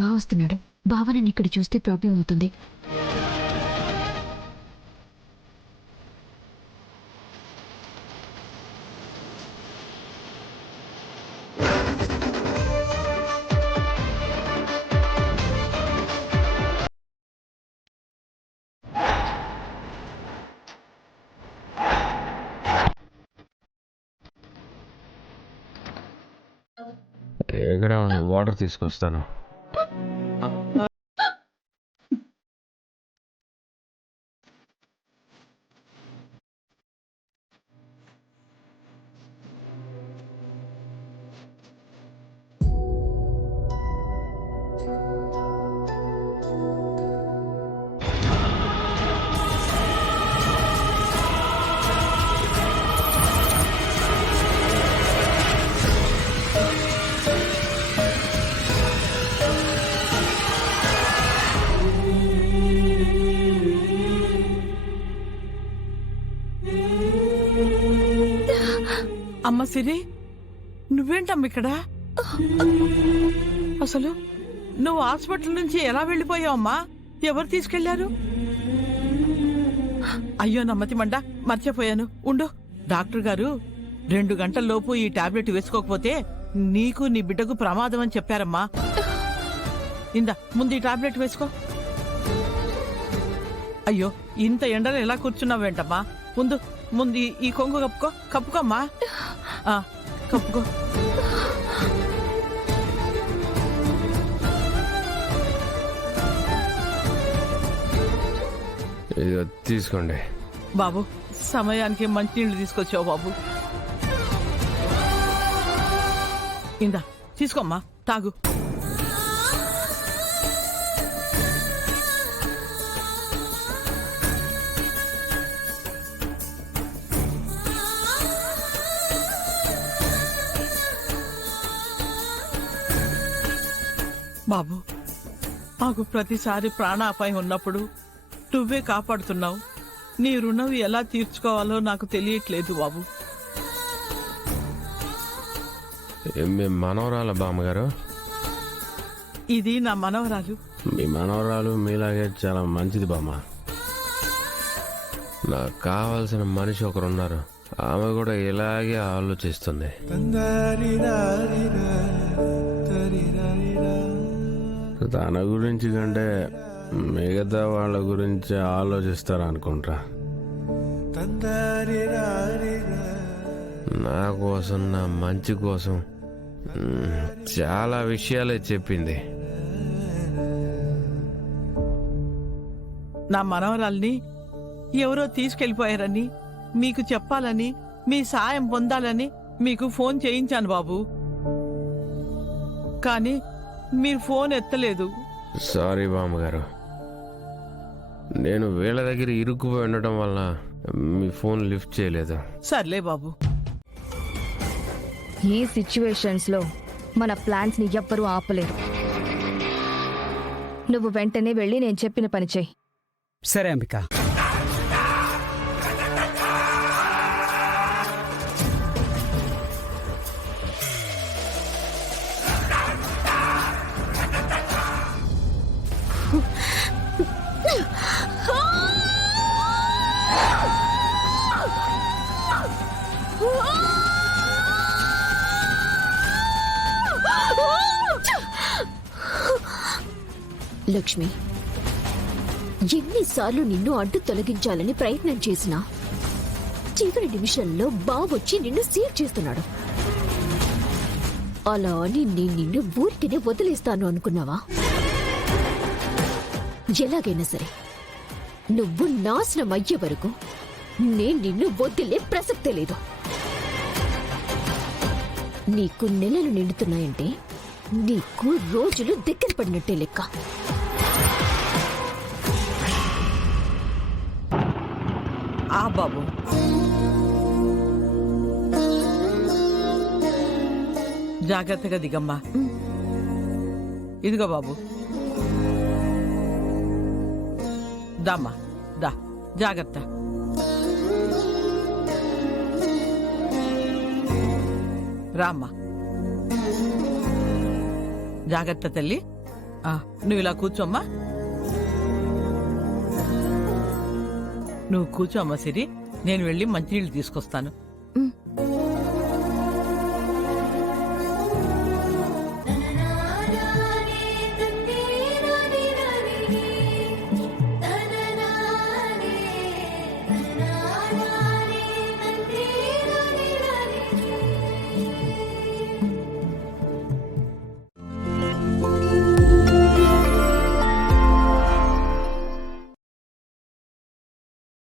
బావ వస్తున్నాడు. బావని ఇక్కడ చూస్తే ప్రాబ్లం అవుతుంది. ఎక్కడ వాటర్ తీసుకొస్తాను. అమ్మ సిరి, నువ్వేంటమ్మ ఇక్కడ? అసలు నువ్వు హాస్పిటల్ నుంచి ఎలా వెళ్ళిపోయావమ్మా? ఎవరు తీసుకెళ్లారు? అయ్యో నమ్మతి మండ, మర్చిపోయాను. ఉండు, డాక్టర్ గారు 2 గంటల్లోపు ఈ టాబ్లెట్ వేసుకోకపోతే నీకు నీ బిడ్డకు ప్రమాదం అని చెప్పారమ్మా. ఇందా ముందు ఈ టాబ్లెట్ వేసుకో. అయ్యో, ఇంత ఎండలో ఎలా కూర్చున్నావేంటమ్మా? ముందు ముందు ఈ కొంగు కప్పుకోమ్మా. కప్పుకో. తీసుకోండి బాబు. సమయానికి మంచినీళ్ళు తీసుకొచ్చావు బాబు. ఇందా తీసుకోమ్మా, తాగు. బాబు, మాకు ప్రతిసారి ప్రాణాపాయం ఉన్నప్పుడు నువ్వే కాపాడుతున్నావు. నీ రుణం ఎలా తీర్చుకోవాలో నాకు తెలియట్లేదు బాబు. మనవరాల బామ్మగారు? ఇది నా మనవరాలు. మీ మనవరాలు మీలాగే చాలా మంచిది బామ్మ. నాకు కావాల్సిన మనిషి ఒకరున్నారు. ఆమె కూడా ఇలాగే ఆలోచిస్తుంది. తన గురించి కంటే మిగతా వాళ్ళ గురించి ఆలోచిస్తారనుకుంటా. నా కోసం, నా మంచి కోసం చాలా విషయాలే చెప్పింది. నా మనవరాల్ని ఎవరో తీసుకెళ్లిపోయారని మీకు చెప్పాలని, మీ సాయం పొందాలని మీకు ఫోన్ చేయించాను బాబు. కానీ మీరు ఫోన్ ఎత్తలేదు. సారీ బామ్మగారు, నేను వీళ్ళ దగ్గర ఇరుక్కుపోయి ఉండటం వల్ల మీ ఫోన్ లిఫ్ట్ చేయలేదు. సర్లే బాబు. ఈ సిచ్యువేషన్స్ లో మన ప్లాన్స్ ని ఎవ్వరూ ఆపలేరు. నువ్వు వెంటనే వెళ్ళి నేను చెప్పిన పని చెయ్యి. సరే అంబిక. లక్ష్మి, ఎన్నిసార్లు నిన్ను అడ్డు తొలగించాలని ప్రయత్నం చేసినా చివరి నిమిషంలో బావొచ్చి నిన్ను సేవ్ చేస్తున్నాడు. అలా అని నేను నిన్ను ఊరికినే వదిలేస్తాను అనుకున్నావా? ఎలాగైనా సరే నువ్వు నాశనం అయ్యే వరకు నేను నిన్ను వదిలే ప్రసక్తే లేదు. నీకు నెలలు నిండుతున్నాయంటే నీకు రోజులు దగ్గర పడినట్టే లెక్క. బాబు, జాగ్రత్తగా దిగమ్మా. ఇదిగో బాబు, దామ్మా, దా, జాగ్రత్త. రామ్మా. జాగ్రత్త తల్లి. నువ్వు ఇలా కూర్చోమ్మా. నువ్వు కూర్చోమ్మా సిరి, నేను వెళ్ళి మంచినీళ్ళు తీసుకొస్తాను. ఉమ్.